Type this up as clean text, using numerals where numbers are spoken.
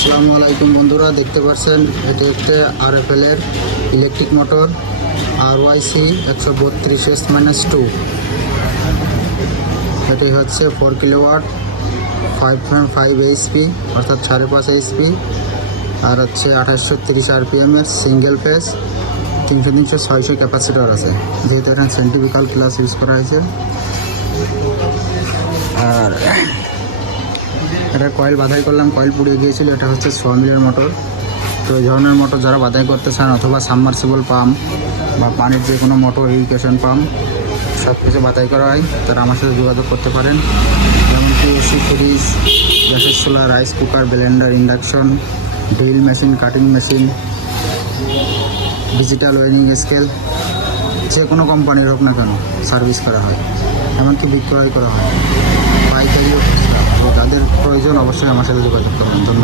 আসসালামু আলাইকুম বন্ধুরা, দেখতে পাচ্ছেন এটি একটি RFL এর ইলেকট্রিক মোটর RYC 132S-2। এটি হচ্ছে 4 কিলোওয়াট 5.5 HP অর্থাৎ 5.5 HP, আর হচ্ছে 2830 RPM এর সিঙ্গেল ফেজ 300-600 ক্যাপাসিটর আছে। যেহেতু এখানে সেন্ট্রিফিউগাল ক্লাস ইউজ করা হয়েছে। আর এটা কয়েল বাধাই করলাম, কয়েল পুড়িয়ে গিয়েছিল। এটা হচ্ছে 6 মিলির মোটর। তো এই ধরনের মোটর যারা বাধাই করতে চান অথবা সাবমার্সিবল পাম্প বা পানির যে কোনো মোটর, ইরিগেশন পাম্প সব কিছু বাধাই করা হয়, তারা আমার সাথে যোগাযোগ করতে পারেন। যেমনকি এসি, ফ্রিজ, গ্যাসের চুলা, rice cooker, blender, induction, drill machine, cutting machine, digital weighing scale, যে কোনো কোম্পানির হোক না কেন সার্ভিস করা হয়, এমনকি বিক্রয় করা হয়। পাইকারি ও খুচরা। যাদের প্রয়োজন অবশ্যই আমার সাথে যোগাযোগ করবেন। ধন্যবাদ।